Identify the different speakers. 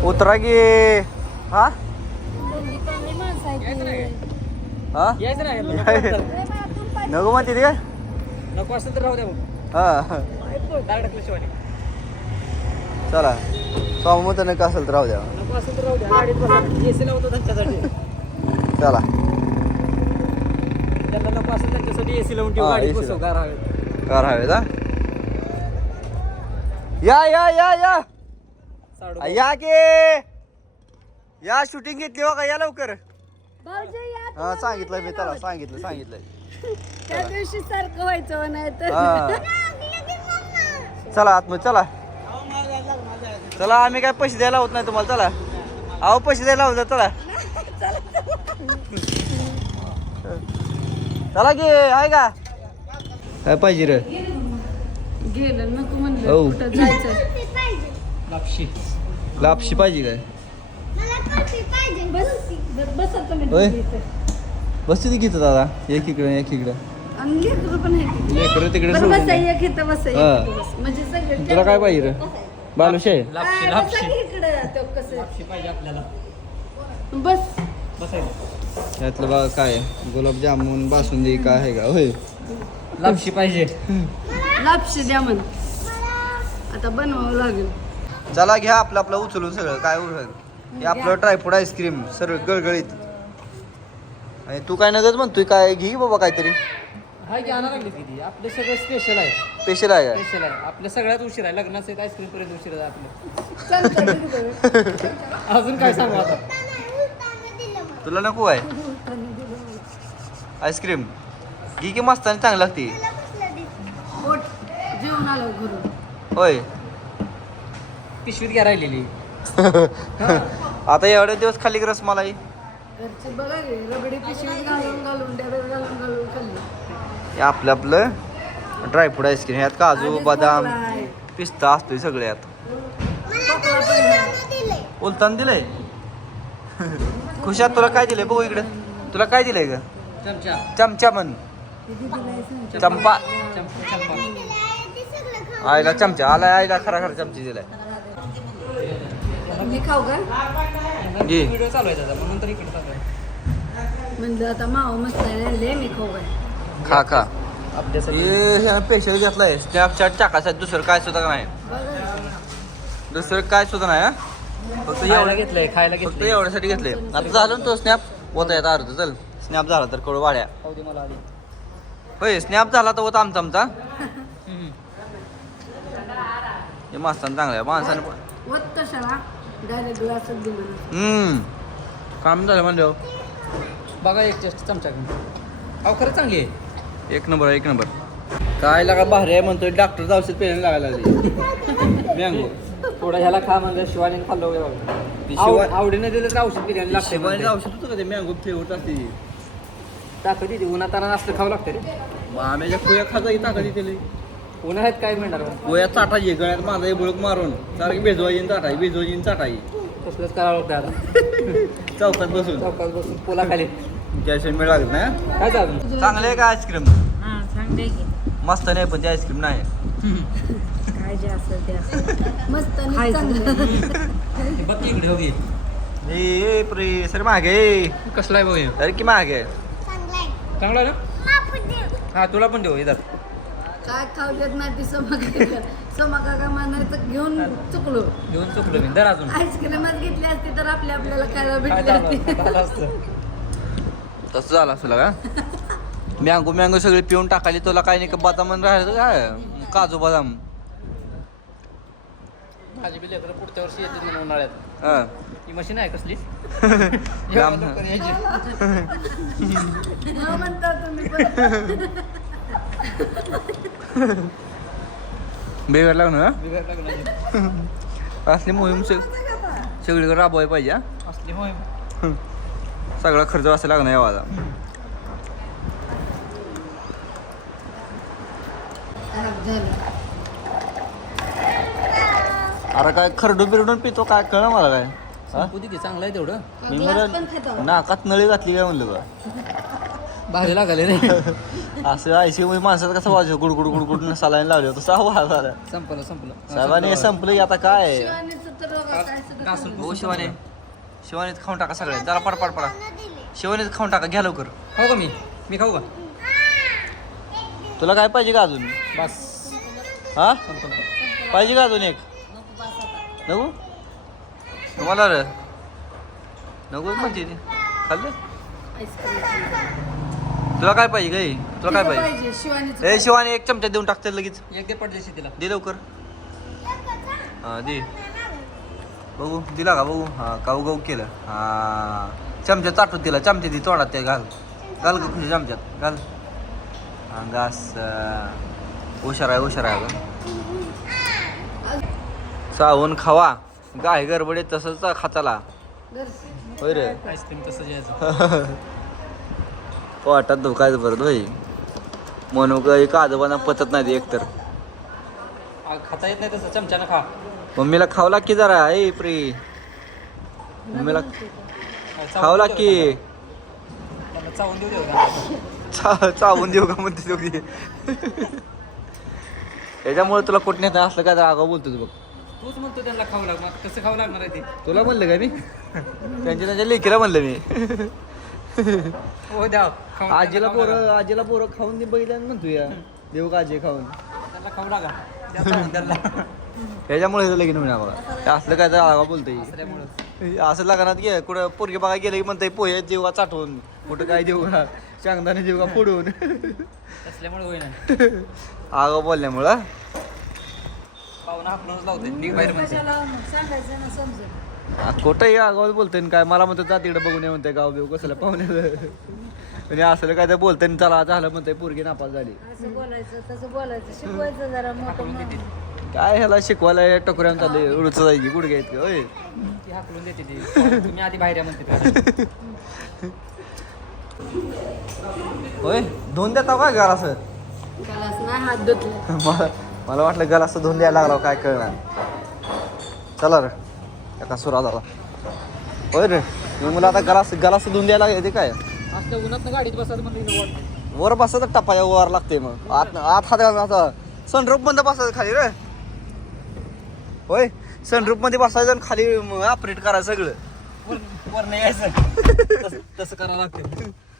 Speaker 1: उतरा की हा हा
Speaker 2: यायचं नाही
Speaker 1: नको म्हणते काय
Speaker 2: नको असेल तर राहू द्या
Speaker 1: हा
Speaker 2: शिवानी
Speaker 1: चला सोमत नका असेल तर राहू द्या
Speaker 2: नको असेल तर राहू द्या गाडीत बसा एसी लावतो त्यांच्यासाठी
Speaker 1: चला
Speaker 2: त्यांना नको असेल त्यांच्यासाठी एसी लावून ठेवू
Speaker 1: हा,
Speaker 2: गाडीत
Speaker 1: AC
Speaker 2: बसव गार हवेत
Speaker 1: कार हवेत हा या या या या
Speaker 2: साडू
Speaker 1: या की या शूटिंग घेतली हो का या लवकर हा सांगितलं मी त्याला सांगितलंय
Speaker 3: त्या दिवशी सारखं व्हायचं नाही तर
Speaker 1: हा चला आतमध्ये चला चला आम्ही काय पैसे द्यायला होत नाही तुम्हाला चला अहो पैसे द्यायला होत चला चला की आहे का काय पाहिजे रे
Speaker 3: गेलं नको म्हणलं
Speaker 1: हो.
Speaker 3: कुठं जायचं
Speaker 2: लापशी
Speaker 1: लापशी पाहिजे काय
Speaker 3: बसा तुम्ही
Speaker 1: होय.
Speaker 3: दोघी इथं.
Speaker 1: बसते ती घेतो दादा एक इकडं
Speaker 3: आणि लेकरं पण आहे की.
Speaker 1: लेकरं तिकडे
Speaker 3: बरं
Speaker 1: सोडून
Speaker 3: बसा
Speaker 1: द्या.
Speaker 3: एक इथं बसा एक
Speaker 1: हा.
Speaker 3: इथं बसा. म्हणजे सगळे
Speaker 1: तुला काय पाहिजे रे बालुशाही
Speaker 2: लापशी
Speaker 3: बसा
Speaker 2: लापशी
Speaker 3: की इकडं तो कसं
Speaker 2: लापशी पाहिजे आपल्याला
Speaker 3: बस
Speaker 2: बसायचं
Speaker 1: त्यातलं बघा काय गुलाबजामुन बासुंदी काय आहे का होय
Speaker 2: लापशी पाहिजे
Speaker 3: लापशी द्या म्हण आता बनवावं लागेल
Speaker 1: चला घ्या आपलं आपलं उचलून सगळं काय उरलं हे आपलं ट्रायफूड आईस्क्रीम सरळ गळगळीत आणि तू काय नगच म्हणतोय काय घे बाबा काहीतरी
Speaker 2: हाय की आणा लागली किती आपलं सगळं स्पेशल आहे
Speaker 1: स्पेशल आहे काय
Speaker 2: स्पेशल आहे आपल्या सगळ्यात उशीर आहे लग्नाचं एक आईस्क्रीम पर्यंत उशीर आहे आपलं
Speaker 3: चल, चल, इकडं.
Speaker 2: अजून काय सांगू आता
Speaker 1: तुला नको आहे आईस्क्रीम घे की मस्त आणि चांगली लागते
Speaker 3: पोट जेवण आलं घरून
Speaker 1: होय
Speaker 2: पिशवीत घ्या राहिलेली
Speaker 1: आता एवढे दिवस खाली रस मलाई
Speaker 3: घरचे बघा गे रबडी पिशवीत घालून डब्यात घालून खाल्ली
Speaker 1: हे आपलं आपलं ड्रायफ्रूट आईस्क्रीम ह्यात काजू
Speaker 3: आधीच
Speaker 1: बदाम
Speaker 3: खोकला आहे.
Speaker 1: पिस्ता असतोय सगळे यात
Speaker 3: खोकला पण आहे.
Speaker 1: उलतान दिलंय खुशात तुला काय दिलंय बघू इकडे तुला काय दिलंय ग
Speaker 2: चमचा
Speaker 1: चमचा म्हण
Speaker 3: दीदी दिलाय सांग.
Speaker 1: चंपा
Speaker 2: चमचा
Speaker 1: आईला चमचा आलाय आईला खरा खरा चमचा दिलाय
Speaker 3: मी खाऊ का
Speaker 1: जी
Speaker 2: व्हिडिओ चालू आहे त्याचा म्हणून तर इकडे चालू आहे
Speaker 3: म्हणलं आता मावा मस्त आहे मी खाऊ काय
Speaker 1: खा खा
Speaker 2: आपल्यासाठी
Speaker 1: हे स्पेशल घेतलाय स्नॅपचॅट टाकायचं दुसरं काय सुद्धा नाही दुसरं काय सुद्धा नाही हा फक्त
Speaker 2: खायला
Speaker 1: एवढं
Speaker 2: घेतलंय खायला
Speaker 1: फक्त
Speaker 2: घेतलंय
Speaker 1: एवढ्यासाठी घेतलंय आता झालं ना तो स्नॅप होता येत अर्ध चल स्नॅप झाला तर कळू वाड्या
Speaker 2: खाऊ दे मला आधी
Speaker 1: होय स्नॅप झाला तर होता आमचा हे माणसानं चांगलं आहे माणसानं
Speaker 3: वत कशाला डायरेक्ट ग्लासच दे म्हणा
Speaker 1: काम झालं म्हणजे
Speaker 2: बघा एक टेस्ट चमचा घेऊन अहो खरंच चांगली आहे
Speaker 1: एक नंबर एक नंबर काय लागा भारी आहे म्हणतोय डॉक्टर औषध पेन लागायला लागली मँगो
Speaker 2: थोडं ह्याला खा म्हणजे शिवानी खाल्लं
Speaker 1: शिवाय-
Speaker 2: आवडीने दिलं तर औषध बिर्याणी लागते
Speaker 1: शिवायचं औषध होतं का ते मँगो फ्लेवर असते
Speaker 2: ताकद येते उन्हाताना असलं खावं लागतं रे
Speaker 1: आम्ही कुया खाता ताकद केली
Speaker 2: उन्हाळ्यात काय मिळणार
Speaker 1: गोया चाटायची गळ्यात माझा बुळक मारून सारखी बेजवायची चाटाई बेजवायची चाटाई
Speaker 2: तसलंच करावं लागतं आता
Speaker 1: चौकात बसून
Speaker 2: चौकात बसून पोला खाली
Speaker 1: त्याशिवाय मिळ लागत नाही
Speaker 2: काय चालू
Speaker 1: चांगलं आहे का आईस्क्रीम
Speaker 3: सांगते की
Speaker 1: मस्त नाही पण ते आईस्क्रीम नाही
Speaker 3: काय जे असेल ते असेल मस्त आणि चांगलं
Speaker 2: बघ की इकडे हो की.
Speaker 1: ए प्रे सर मागे
Speaker 2: कसला आहे बघ
Speaker 1: अरे की मागे
Speaker 2: चांगला आहे ना हा तुला पण देऊ इथं
Speaker 3: काय खाऊ देत नाही ती सोमा काका म्हणायचं घेऊन चुकलो
Speaker 2: घेऊन चुकलो मी दर अजून
Speaker 3: आईस्क्रीमच घेतली असती तर आपल्याला खायला
Speaker 2: काय
Speaker 3: भेटली असती
Speaker 2: झालं असतं
Speaker 1: तसं झालं असं का मँगो मँगो सगळे पिऊन टाकाली तुला काय नाही का बदाम राहिलं काय काजू बदाम
Speaker 2: माझी बी लेकरं पुढच्या वर्षी येते म्हणून उन्हाळ्यात
Speaker 1: हा
Speaker 2: ही मशीन आहे कसली
Speaker 1: लांब.
Speaker 2: एवढं लवकर यायची.
Speaker 3: हो म्हणता तुम्ही पण.
Speaker 1: बेगर लागणार
Speaker 2: बिघाड लागणार.
Speaker 1: हा असली मोहीम सगळीकडे राबवायला पाहिजे हा
Speaker 2: असली होय
Speaker 1: सगळा खर्च असायला लागणार यावाला
Speaker 3: झालं.
Speaker 1: अरे काय खरडून बिरडून पितो काय कळ मला काय हा?
Speaker 2: संपू दे की चांगलं आहे तेवढं
Speaker 1: मी
Speaker 3: ग्लास पण खाता
Speaker 1: म्हणलं नाकात नळी घातली काय म्हणलं का
Speaker 2: भाजी लागले रे
Speaker 1: असं आयसी माणसाचं कसं वाजव गुडगुड गुडगुड सलाईन लावली होतं सहा वाजता
Speaker 2: संपलं
Speaker 1: साहेबांनी हे संपलं की आता काय
Speaker 3: शिवानीचं तर
Speaker 2: घासून
Speaker 1: हो शिवाने शिवानीत खाऊन टाका सगळे जरा पडा शिवानीत खाऊन टाका घ्या लवकर.
Speaker 2: खाऊ का मी खाऊ का
Speaker 1: तुला काय पाहिजे का अजून?
Speaker 2: बस
Speaker 1: हा पाहिजे का अजून एक? नको तुम्हाला रे नको म्हणते ती खाल्लं. तुला काय पाहिजे गाई? तुला काय पाहिजे?
Speaker 3: शिवानीचं
Speaker 1: ए शिवानी एक चमचा देऊन टाकते लगेच.
Speaker 2: एक दे पडदेशी तिला.
Speaker 1: दे लवकर. हा दे बघू दिला का बघू. हा काऊ गाऊ केलं. हा चमचा चाटून दिला. चमचे दे तोंडात ते घाल घाल का तुझ्या चमच्यात घाल. हा घास हुशार आहे अगं. चावून खावा गाय गडबडे तसंच खाताला होय रे.
Speaker 2: आईस्क्रीम तसं घ्यायचं.
Speaker 1: पोटात धोकायचं परत होई म्हणून काही काजबाना पचत नाही एकतर.
Speaker 2: खाता येत नाही तसं चमच्यानं खा.
Speaker 1: मम्मीला खावला की जरा ए प्री मम्मीला खावला की
Speaker 2: त्याला चावून देऊ देऊ.
Speaker 1: चावून देऊ का म्हणते दोघी. याच्यामुळे तुला कुठे नेत असलं काय तर आगाव बोलतोस बघ.
Speaker 2: तूच म्हणतो त्यांना खाऊ लाग. मग कसं खाऊ लागणार आहे ते?
Speaker 1: तुला म्हणलं का मी? त्यांच्या लेकीला म्हणलं मी.
Speaker 2: हो द्या खाऊन
Speaker 1: आजीला
Speaker 2: त्यांना
Speaker 1: पोरं खाऊन दे बघितलं म्हणतो या देऊ का आजी खाऊन.
Speaker 2: त्यांना खाऊ लागा. द्या चावून त्यांना.
Speaker 1: याच्यामुळे लगीन होईना बघा. ते असलं काय तर आगाव बोलतोय.
Speaker 2: असल्यामुळं
Speaker 1: असं लागणार की कुठं पोरगी बघा गेलं की म्हणतंय पोहे देऊ का चाटून कुठं काय देऊ का शेंगदाणे देऊ का फोडून.
Speaker 2: असल्यामुळे होईना.
Speaker 1: आगाव बोलल्यामुळं
Speaker 2: पाहुणा हाकलूनच लावते. निघ बाहेर म्हणजे
Speaker 3: सांगायचं ना समजेल.
Speaker 1: कुठंही आगाव बोलतोय आणि काय मला म्हणतो जा तिकडे बघून ये म्हणतंय गाव बिव कसलं पाहुण्याचं. म्हणजे असलं काय तर बोलतंय चला झालं म्हणतंय पोरगी नापास झाली.
Speaker 3: असं बोलायचं तसं बोलायचं शिकवायचं जरा मोठं
Speaker 2: हाकलून देते.
Speaker 1: काय ह्याला शिकवायला टोकऱ्यावर चाललंय उडच जायची गुडघे आहेत का होय.
Speaker 2: ती हाकलून देते ती. तुम्ही आधी बाहेर या म्हणते.
Speaker 1: होय धुवून देता काय घाल असं?
Speaker 3: त्याला असं नाही हात धुतले.
Speaker 1: मला वाटलं गला असं धुवून द्यायला लागला काय कळणार. चला रे एका सुरा झाला होय रे. मला आता गलास धुवून द्यायला लागले ते काय
Speaker 2: असं उन्हात गाडीत बसायचं म्हणलं
Speaker 1: वर बसायचं टप्पा वर लागते मग आत हात घालून आता सनरूप मध्ये बसायचं खाली रे. होय सनरूप मध्ये बसायचं आणि खाली ऑपरेट करायचं सगळं.
Speaker 2: वर नाही यायचं. तसं करावं लागतं.